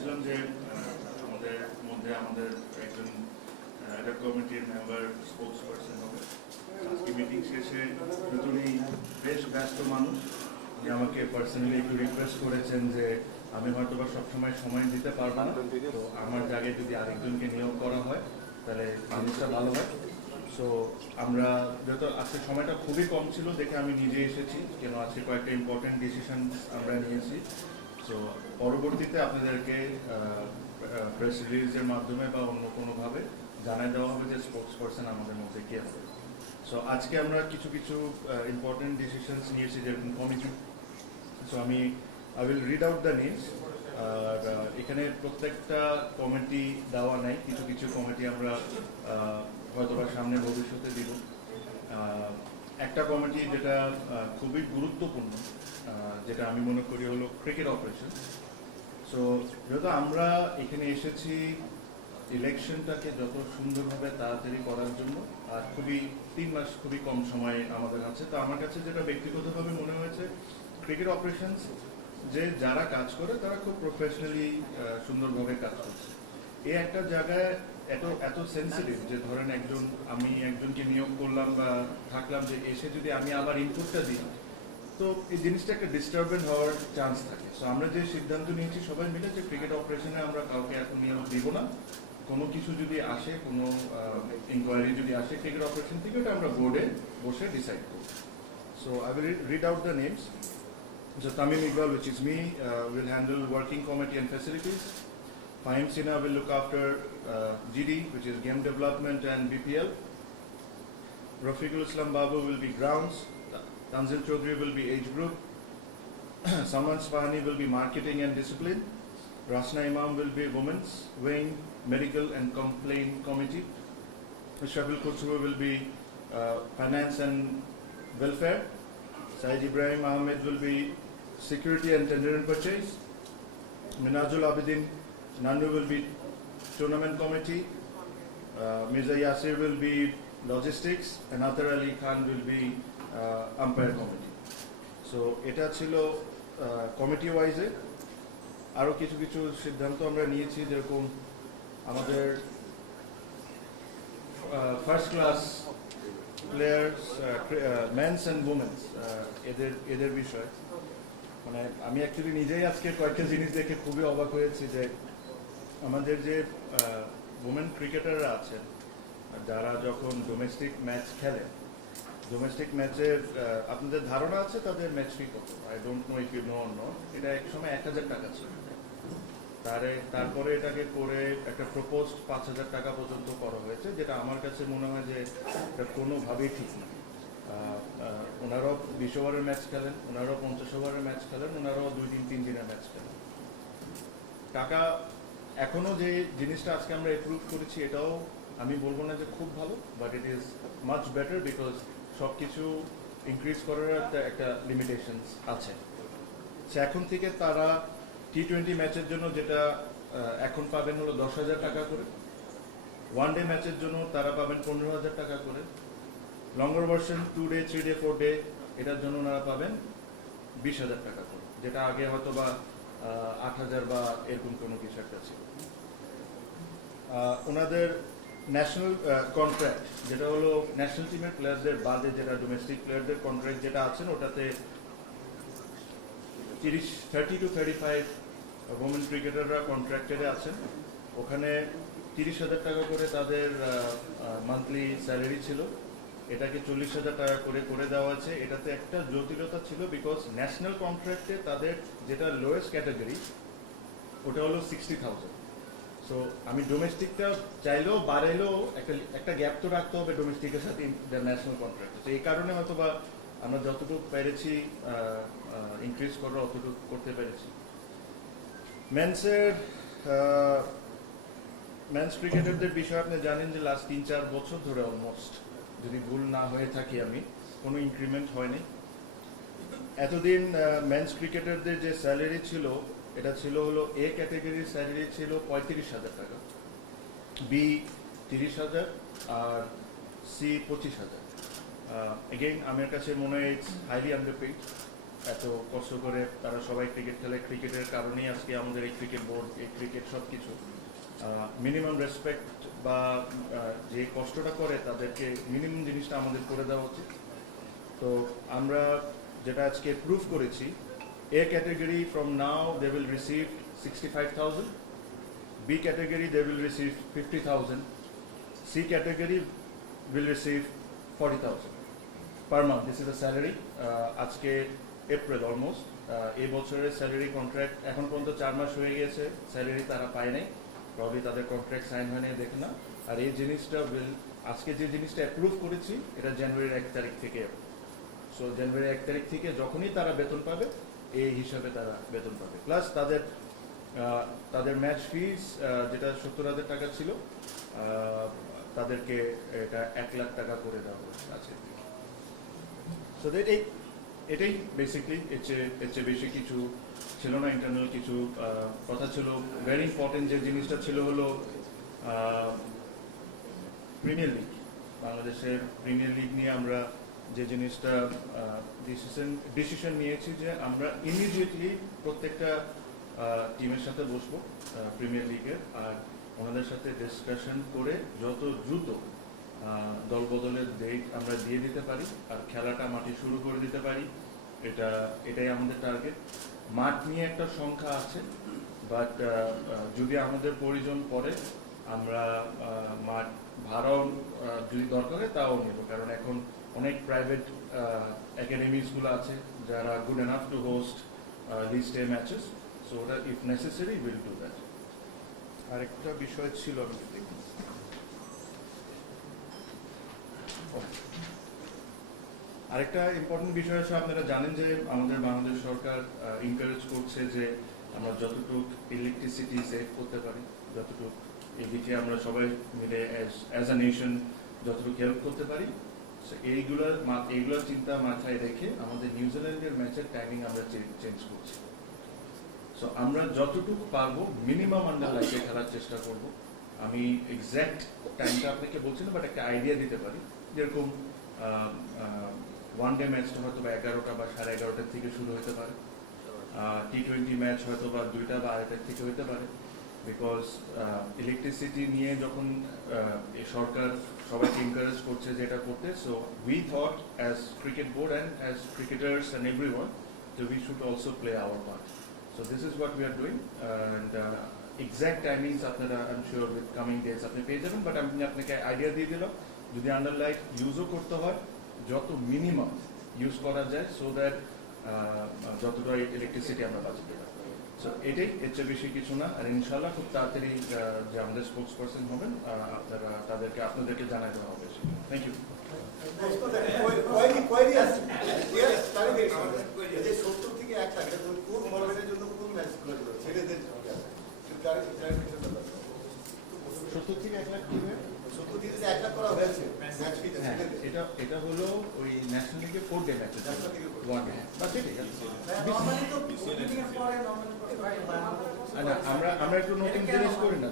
ছিলাম যে আমাদের মধ্যে আমাদের একজন অ্যাডাপ কমিটির মেম্বার স্পোক্স পারসন হবে। আজকে মিটিং শেষে উনি বেশ ব্যস্ত মানুষ, উনি আমাকে পার্সোনালি একটু রিকোয়েস্ট করেছেন যে আমি হয়তো বা সবসময় সময় দিতে পারবো না, তো আমার জায়গায় যদি আরেকজনকে নিয়োগ করা হয় তাহলে জিনিসটা ভালো হয়। সো আমরা যেহেতু আজকে সময়টা খুবই কম ছিল দেখে আমি নিজে এসেছি, কেন আজকে কয়েকটা ইম্পর্টেন্ট ডিসিশন আমরা নিয়েছি। সো পরবর্তীতে আপনাদেরকে প্রেস রিলিজের মাধ্যমে বা অন্য কোনোভাবে জানাই দেওয়া হবে যে স্পোক্স পারসন আমাদের মধ্যে কে হবে। সো আজকে আমরা কিছু কিছু ইম্পর্টেন্ট ডিসিশনস নিয়েছি, যেরকম committee. So I will read out the names. আর এখানে প্রত্যেকটা কমিটি দেওয়া নাই, কিছু কিছু কমিটি আমরা হয়তোবা সামনে ভবিষ্যতে দিব। একটা কমিটি যেটা খুবই গুরুত্বপূর্ণ, যেটা আমি মনে করি হলো ক্রিকেট অপারেশন। সো যেহেতু আমরা এখানে এসেছি ইলেকশনটাকে যত সুন্দরভাবে তাড়াতাড়ি করার জন্য, আর খুবই 3 মাস খুবই কম সময় আমাদের আছে, তো আমার কাছে যেটা ব্যক্তিগতভাবে মনে হয়েছে ক্রিকেট অপারেশনস যে যারা কাজ করে তারা খুব প্রফেশনালি সুন্দরভাবে কাজ করছে। এই একটা জায়গায় এত সেন্সিটিভ যে ধরেন আমি একজনকে নিয়োগ করলাম বা থাকলাম, যে এসে যদি আমি আবার ইনপুটটা দিই তো এই জিনিসটা একটা ডিস্টার্বেন্ট হওয়ার চান্স থাকে। সো আমরা যে সিদ্ধান্ত নিয়েছি সবাই মিলে যে ক্রিকেট অপারেশনে আমরা কাউকে এখন নিয়োগ দিব না। কোনো কিছু যদি আসে, কোনো ইনকোয়ারি যদি আসে ক্রিকেট অপারেশন থেকে, ওটা আমরা বোর্ডে বসে ডিসাইড করব। So I will read out the names. So Tamim Iqbal, which is me, will handle working committee and facilities. Fahim Sinha will look after GD, which is game development and BPL. Rafiqul Islam Babu will be grounds. Tanzil Chaudhary will be age group. Saman Spahani will be marketing and discipline. Rasna Imam will be women's wing, medical and complaint committee. Shabil Khusro will be finance and welfare. Said Ibrahim Ahmed will be security and tender and purchase. Minajul Abidin Nandu will be tournament committee. Mirza Yasir will be logistics, and Athar Ali Khan will be umpire committee. So এটা ছিল committee ওয়াইজে। আরও কিছু কিছু সিদ্ধান্ত আমরা নিয়েছি, যেরকম আমাদের first class players, men's and women's, এদের বিষয় মানে আমি অ্যাকচুয়ালি নিজেই আজকে কয়েকটা জিনিস দেখে খুবই অবাক হয়েছি যে আমাদের যে উমেন ক্রিকেটাররা আছেন যারা যখন ডোমেস্টিক ম্যাচ খেলে, ডোমেস্টিক ম্যাচের আপনাদের ধারণা আছে তাদের ম্যাচ ফি কত? I don't know if you know or not. এটা এক সময় 1000 টাকা ছিল, তারপরে এটাকে করে একটা প্রপোজড 5000 টাকা পর্যন্ত করা হয়েছে, যেটা আমার কাছে মনে হয় যে এটা কোনোভাবেই ঠিক না। ওনারাও 20 ওভারের ম্যাচ খেলেন, ওনারাও 50 ওভারের ম্যাচ খেলেন, ওনারাও 2-3 দিনের ম্যাচ খেলেন। টাকা এখনো যে জিনিসটা আজকে আমরা অ্যাপ্রুভ করেছি এটাও আমি বলবো না যে খুব ভালো, but it is much better, because সব কিছু ইনক্রিজ করার একটা লিমিটেশনস আছে। সে এখন থেকে তারা T20 ম্যাচের জন্য যেটা এখন পাবেন হলো 10,000 টাকা করে, ওয়ান ডে ম্যাচের জন্য তারা পাবেন 15,000 টাকা করে, লঙ্গার ভার্সন 2 ডে 3 ডে 4 ডে এটার জন্য ওনারা পাবেন 20,000 টাকা করে, যেটা আগে হয়তো বা 8,000 বা এরকম কোনো কিছু একটা ছিল। ওনাদের ন্যাশনাল কন্ট্রাক্ট যেটা হলো ন্যাশনাল টিমের প্লেয়ারদের বাদে যেটা ডোমেস্টিক প্লেয়ারদের কন্ট্রাক্ট যেটা আছেন, ওটাতে 30 to 35 ওমেন ক্রিকেটাররা কন্ট্রাক্টেডে আছেন। ওখানে 30,000 টাকা করে তাদের মান্থলি স্যালারি ছিল, এটাকে 40,000 টাকা করে করে দেওয়া আছে। এটাতে একটা জটিলতা ছিল, বিকজ ন্যাশনাল কন্ট্রাক্টে তাদের যেটা লোয়েস্ট ক্যাটাগরি ওটা হলো 60,000। সো আমি ডোমেস্টিকটা চাইলেও বাড়াইলেও একটা গ্যাপ তো রাখতে হবে ডোমেস্টিকের সাথে ন্যাশনাল কন্ট্রাক্ট। তো এই কারণে হয়তো বা আমরা যতটুকু পেরেছি ইনক্রিজ করার অতটুকু করতে পেরেছি। মেন্স ক্রিকেটারদের বিষয়ে আপনি জানেন যে লাস্ট 3-4 বছর ধরে অলমোস্ট, যদি ভুল না হয়ে থাকি আমি, কোনো ইনক্রিমেন্ট হয়নি। এতদিন মেন্স ক্রিকেটারদের যে স্যালারি ছিল এটা ছিল হলো এ ক্যাটাগরির স্যালারি ছিল 35,000 টাকা, বি 30,000 আর সি 25,000। এগেইন আমার কাছে মনে হয় ইটস হাইলি আন্ডারপেইড। এত কষ্ট করে তারা সবাই ক্রিকেট খেলে, ক্রিকেটের কারণেই আজকে আমাদের এই ক্রিকেট বোর্ড, এই ক্রিকেট সব কিছু। মিনিমাম রেসপেক্ট বা যে কষ্টটা করে তাদেরকে মিনিমাম জিনিসটা আমাদের করে দেওয়া উচিত। তো আমরা যেটা আজকে প্রুভ করেছি, A category from now they will receive 65,000, B category they will receive 50,000, C category will receive 40,000 per month. This is the salary. আজকে এপ্রিল অলমোস্ট, এই বছরের স্যালারি কন্ট্রাক্ট এখন পর্যন্ত 4 মাস হয়ে গেছে, স্যালারি তারা পায় নাই, প্রবলি তাদের কন্ট্রাক্ট সাইন হয় নাই, দেখে না। আর এই জিনিসটা আজকে যে জিনিসটা অ্যাপ্রুভ করেছি এটা জানুয়ারির 1 তারিখ থেকে। সো জানুয়ারির 1 তারিখ থেকে যখনই তারা বেতন পাবে এই হিসাবে তারা বেতন পাবে, প্লাস তাদের ম্যাচ ফিস যেটা 70,000 টাকা ছিল, তাদেরকে এটা 1 লাখ টাকা করে দেওয়া আছে। সো এটাই বেসিকলি, এর চেয়ে বেশি কিছু ছিল না। ইন্টারনাল কিছু কথা ছিল। ভেরি ইম্পর্টেন্ট যে জিনিসটা ছিল হলো প্রিমিয়ার লিগ। বাংলাদেশের প্রিমিয়ার লিগ নিয়ে আমরা যে জিনিসটা ডিসিশন নিয়েছি যে আমরা ইমিডিয়েটলি প্রত্যেকটা টিমের সাথে বসবো প্রিমিয়ার লিগের, আর ওনাদের সাথে ডিসকাশন করে যত দ্রুত দল বদলের ডেট আমরা দিয়ে দিতে পারি আর খেলাটা মাঠে শুরু করে দিতে পারি, এটাই আমাদের টার্গেট। মাঠ নিয়ে একটা সংখ্যা আছে, বাট যদি আমাদের প্রয়োজন পড়ে আমরা মাঠ ভাড়াও যদি দরকার হয় তাও নেব, কারণ এখন অনেক প্রাইভেট একাডেমিজগুলো আছে যারা good enough to host list day matches. So ওটা if necessary will do that. আরেকটা বিষয় ছিল, আমি দেখি আরেকটা ইম্পর্টেন্ট বিষয় আছে, আপনারা জানেন যে আমাদের বাংলাদেশ সরকার এনকারেজ করছে যে আমরা যতটুকু ইলেকট্রিসিটি সেভ করতে পারি, যতটুকু এদিকে আমরা সবাই মিলে অ্যাজ আ নেশন যতটুকু হেল্প করতে পারি, এইগুলোর চিন্তা মাথায় রেখে আমাদের নিউজিল্যান্ডের ম্যাচের টাইমিং আমরা চেঞ্জ করছি। সো আমরা যতটুকু পারবো মিনিমাম আন্ডার লাইটে খেলার চেষ্টা করব। আমি এক্স্যাক্ট টাইমটা আপনাকে বলছি না, বাট একটা আইডিয়া দিতে পারি। যেরকম ওয়ান ডে ম্যাচটা হয়তো বা 11টা বা 11:30 থেকে শুরু হতে পারে, T20 ম্যাচ হয়তো বা 2টা বা 2:30 থেকে হতে পারে। বিকজ ইলেকট্রিসিটি নিয়ে যখন এই সরকার সবাইকে এনকারেজ করছে যে এটা করতে, so we thought as cricket board and as cricketers and everyone যে we should also play our part. So this is what we are doing, and exact timings আপনারা I am sure with coming days আপনি পেয়ে যাবেন। But আমি আপনাকে idea দিয়ে দিলাম, যদি আন্ডার লাইট ইউজও করতে হয় যত মিনিমাম ইউজ করা যায়, সো দ্যাট যতটা ইলেকট্রিসিটি আমরা বাঁচাতে পারি। সো এটাই, এর চেয়ে বেশি কিছু না। আর ইনশাল্লাহ খুব তাড়াতাড়ি যে আমাদের স্পোর্টস পার্সন হবেন আপনাদেরকে জানাই দেওয়া হবে। Thank you. এটা হলো ওই ন্যাশনাল লিগের 4 ডে ম্যাচ, আমরা একটু নতুন জিনিস করি না।